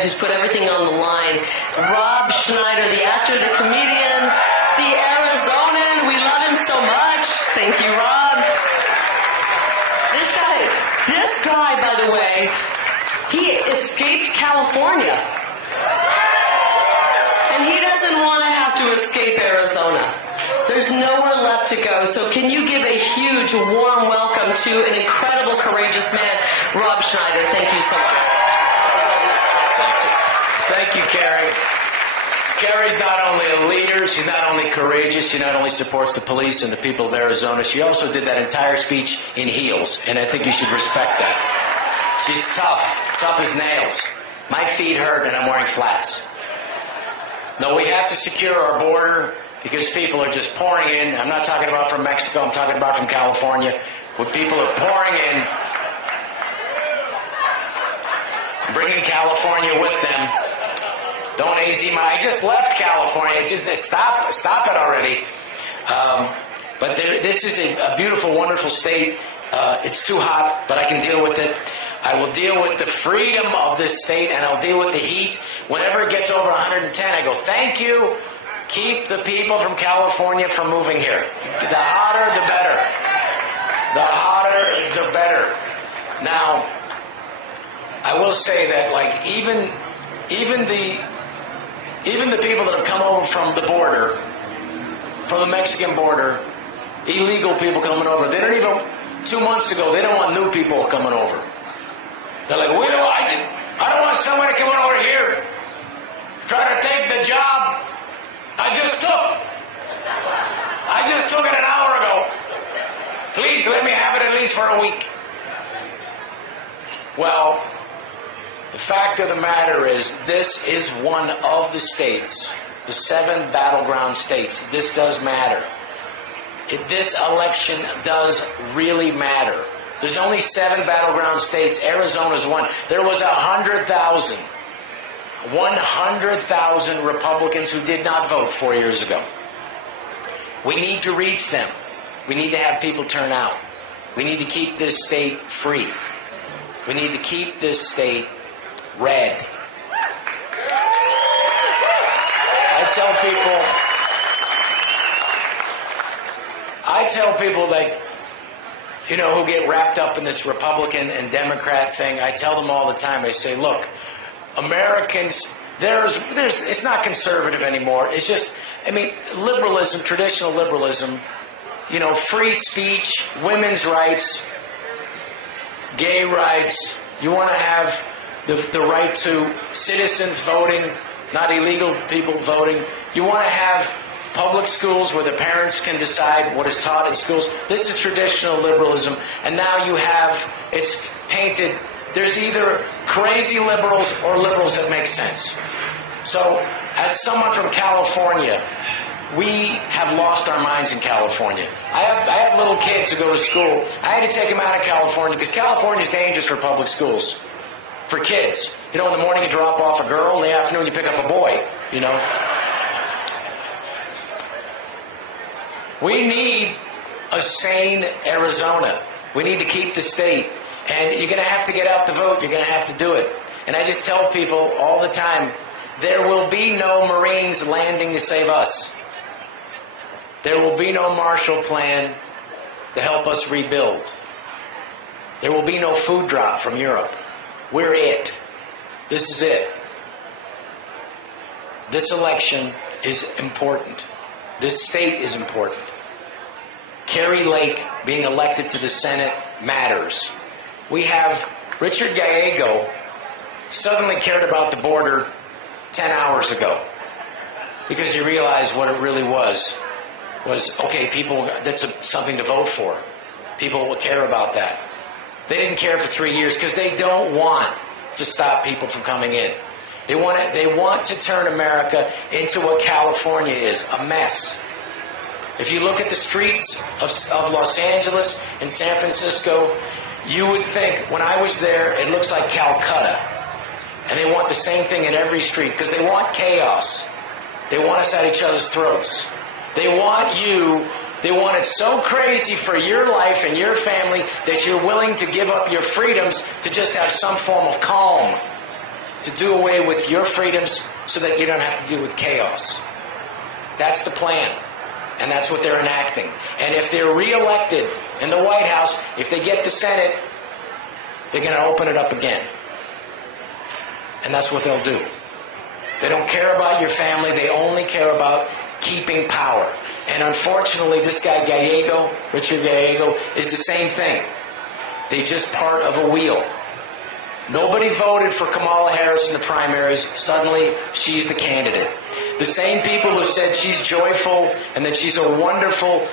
friend who's put everything on the line. Rob Schneider, the actor, the comedian, the Arizonan. We love him so much. Thank you, Rob. This guy, by the way, he escaped California. And he doesn't want to have to escape Arizona. There's nowhere left to go. So can you give a huge, warm welcome to an incredible, courageous man, Rob Schneider. Thank you so much. Thank you, Kari. Kari's not only a leader, she's not only courageous, she not only supports the police and the people of Arizona, she also did that entire speech in heels, and I think you should respect that. She's tough as nails. My feet hurt and I'm wearing flats. No, we have to secure our border because people are just pouring in. I'm not talking about from Mexico, I'm talking about from California, where people are pouring in, bringing California with them. Don't I just left California. Stop it already. But this is a beautiful, wonderful state. It's too hot, but I can deal with it. I will deal with the freedom of this state, and I'll deal with the heat. Whenever it gets over 110, I go, thank you. Keep the people from California from moving here. The hotter, the better. The hotter, the better. Now, I will say that, like, even the people that have come over from the border, from the Mexican border, illegal people coming over, they don't even, 2 months ago, they don't want new people coming over. They're like, I don't want somebody coming over here trying to take the job I just took it an hour ago. Please let me have it at least for a week. Well, the fact of the matter is, this is one of the states, the 7 battleground states. This does matter. This election does really matter. There's only 7 battleground states. Arizona's one. There was 100,000 Republicans who did not vote 4 years ago. We need to reach them. We need to have people turn out. We need to keep this state free. We need to keep this state red. I tell people like, you know, who get wrapped up in this Republican and Democrat thing, I tell them all the time, I say, look, Americans, it's not conservative anymore. It's just, I mean, liberalism, traditional liberalism, you know, free speech, women's rights, gay rights. You want to have the right to citizens voting, not illegal people voting. You want to have public schools where the parents can decide what is taught in schools. This is traditional liberalism. And now you have, it's painted, there's either crazy liberals or liberals that make sense. So, as someone from California, we have lost our minds in California. I have little kids who go to school. I had to take them out of California because California is dangerous for public schools. For kids. You know, in the morning you drop off a girl, in the afternoon you pick up a boy, you know. We need a sane Arizona. We need to keep the state. And you're going to have to get out the vote. You're going to have to do it. And I just tell people all the time, there will be no Marines landing to save us. There will be no Marshall Plan to help us rebuild. There will be no food drop from Europe. We're it. This is it. This election is important. This state is important. Kari Lake being elected to the Senate matters. We have Richard Gallego suddenly cared about the border 10 hours ago because he realized what it really was okay, people, that's something to vote for. People will care about that. They didn't care for 3 years because they don't want to stop people from coming in. They want to turn America into what California is, a mess. If you look at the streets of Los Angeles and San Francisco, you would think, when I was there, it looks like Calcutta. And they want the same thing in every street because they want chaos. They want us at each other's throats. They want it so crazy for your life and your family that you're willing to give up your freedoms to just have some form of calm. to do away with your freedoms so that you don't have to deal with chaos. That's the plan. And that's what they're enacting. And if they're reelected in the White House, if they get the Senate, they're going to open it up again. And that's what they'll do. They don't care about your family. They only care about keeping power. And unfortunately, this guy Gallego, Richard Gallego, is the same thing. They just part of a wheel. Nobody voted for Kamala Harris in the primaries. Suddenly, she's the candidate. The same people who said she's joyful and that she's a wonderful,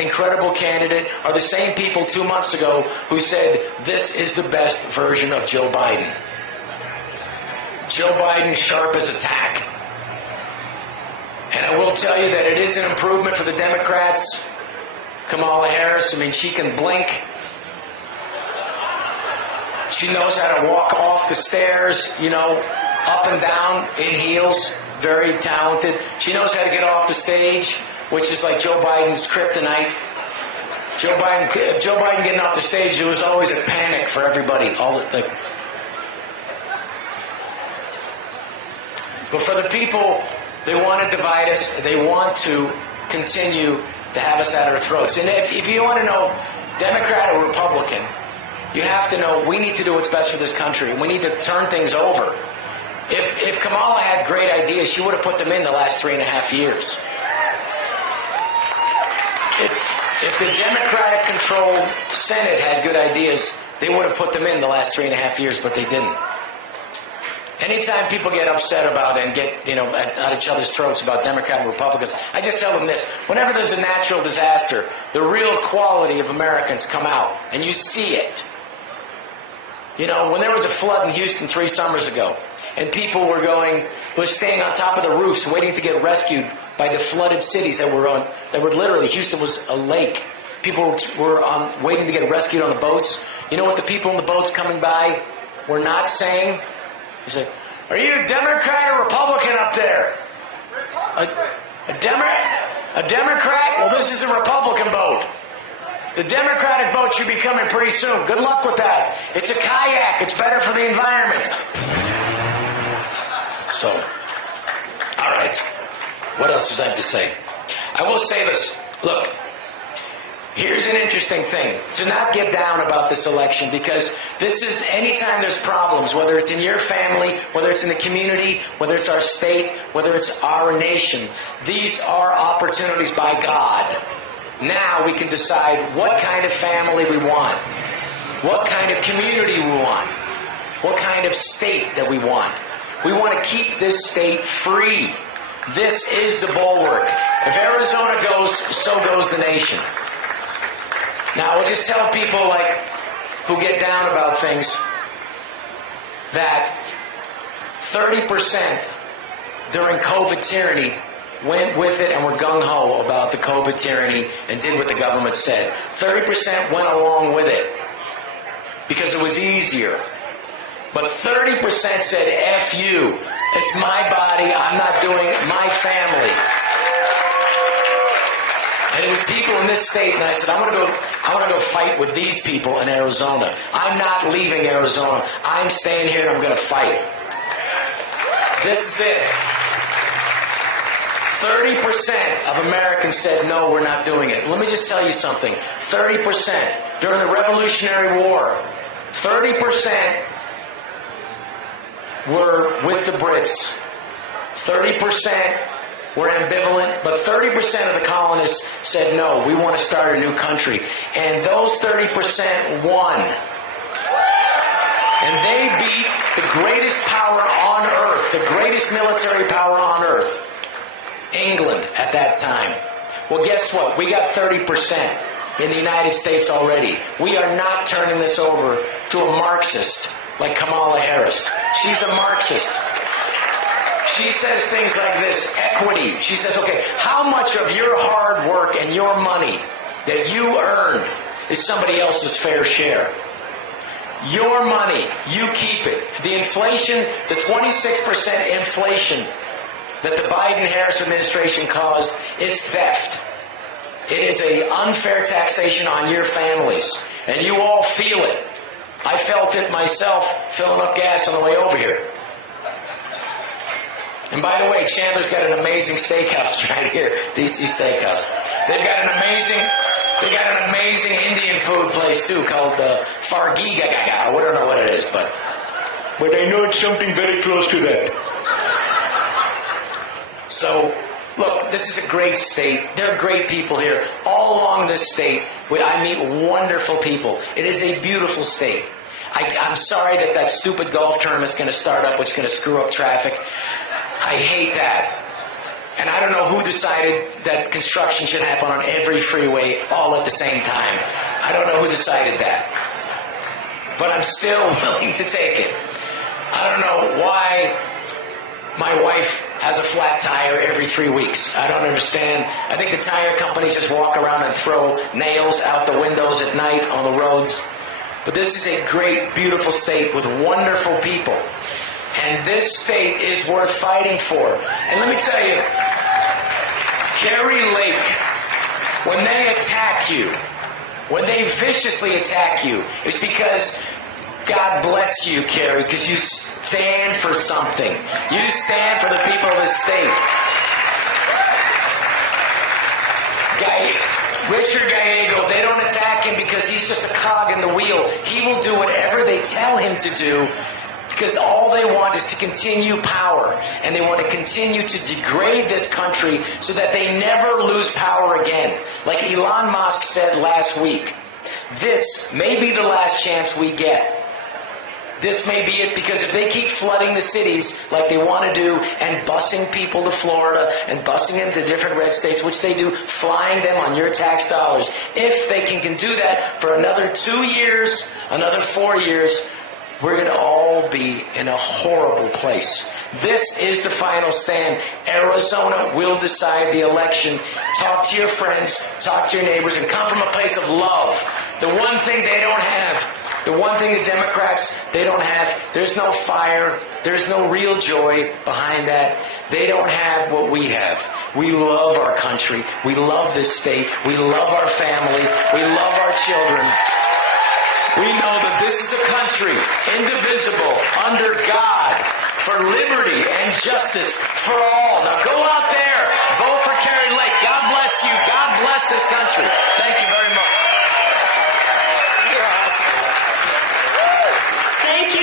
incredible candidate are the same people 2 months ago who said this is the best version of Joe Biden. Joe Biden, sharp as a tack. And I will tell you that it is an improvement for the Democrats. Kamala Harris, I mean, she can blink. She knows how to walk off the stairs, up and down in heels. Very talented. She knows how to get off the stage, which is like Joe Biden's kryptonite. Joe Biden getting off the stage, there was always a panic for everybody. But for the people, they want to divide us. They want to continue to have us at our throats. And if you want to know Democrat or Republican, you have to know we need to do what's best for this country. We need to turn things over. If Kamala had great ideas, she would have put them in the last 3.5 years. If the Democratic-controlled Senate had good ideas, they would have put them in the last 3.5 years, but they didn't. Anytime people get upset about and get at each other's throats about Democrat and Republicans, I just tell them this: whenever there's a natural disaster, the real quality of Americans come out, and you see it. When there was a flood in Houston 3 summers ago, and people were staying on top of the roofs waiting to get rescued by the flooded cities that were literally, Houston was a lake. People were waiting to get rescued on the boats. You know what the people in the boats coming by were not saying? They said, "Are you a Democrat or Republican up there?" A Democrat? Well, this is a Republican boat. The Democratic boat should be coming pretty soon. Good luck with that. It's a kayak. It's better for the environment. So, all right. What else does I have to say? I will say this. Look, here's an interesting thing. To not get down about this election, because this is, anytime there's problems, whether it's in your family, whether it's in the community, whether it's our state, whether it's our nation, these are opportunities by God. Now we can decide what kind of family we want, what kind of community we want, what kind of state that we want. We want to keep this state free. This is the bulwark. If Arizona goes, so goes the nation. Now, I will just tell people who get down about things that 30% during COVID tyranny went with it and were gung-ho about the COVID tyranny and did what the government said. 30% went along with it because it was easier. But 30% said, F you. It's my body. I'm not doing it. My family. And it was people in this state, and I said, I want to go fight with these people in Arizona. I'm not leaving Arizona. I'm staying here and I'm going to fight. This is it. 30% of Americans said, no, we're not doing it. Let me just tell you something. 30% during the Revolutionary War, 30% were with the Brits. 30% were ambivalent, but 30% of the colonists said, no, we want to start a new country. And those 30% won. And they beat the greatest power on earth, the greatest military power on earth, England at that time. Well, guess what? We got 30% in the United States already. We are not turning this over to a Marxist like Kamala Harris. She's a Marxist. She says things like this, equity. She says, okay, how much of your hard work and your money that you earned is somebody else's fair share? Your money, you keep it. The inflation, the 26% inflation that the Biden-Harris administration caused is theft. It is an unfair taxation on your families. And you all feel it. I felt it myself filling up gas on the way over here. And by the way, Chandler's got an amazing steakhouse right here, DC Steakhouse. They've got an amazing Indian food place too called Fargiga. I don't know what it is, but I know it's something very close to that. So, look, this is a great state. There are great people here. All along this state, I meet wonderful people. It is a beautiful state. I'm sorry that stupid golf tournament's going to start up, which is going to screw up traffic. I hate that. And I don't know who decided that construction should happen on every freeway all at the same time. I don't know who decided that. But I'm still willing to take it. I don't know why my wife has a flat tire every 3 weeks. I don't understand. I think the tire companies just walk around and throw nails out the windows at night on the roads. But this is a great, beautiful state with wonderful people. And this state is worth fighting for. And let me tell you, Kari Lake, when they attack you, when they viciously attack you, it's because God bless you, Kari, because you stand for something. You stand for the people of this state. Richard Gallego, they don't attack him because he's just a cog in the wheel. He will do whatever they tell him to do because all they want is to continue power. And they want to continue to degrade this country so that they never lose power again. Like Elon Musk said last week, this may be the last chance we get. This may be it, because if they keep flooding the cities like they want to do and busing people to Florida and busing them to different red states, which they do, flying them on your tax dollars, if they can do that for another 2 years, another 4 years, we're going to all be in a horrible place. This is the final stand. Arizona will decide the election. Talk to your friends, talk to your neighbors, and come from a place of love. The one thing they don't have, the one thing the Democrats, they don't have, there's no fire, there's no real joy behind that. They don't have what we have. We love our country. We love this state. We love our family. We love our children. We know that this is a country indivisible under God for liberty and justice for all. Now go out there, vote for Kari Lake. God bless you. God bless this country. Thank you very much.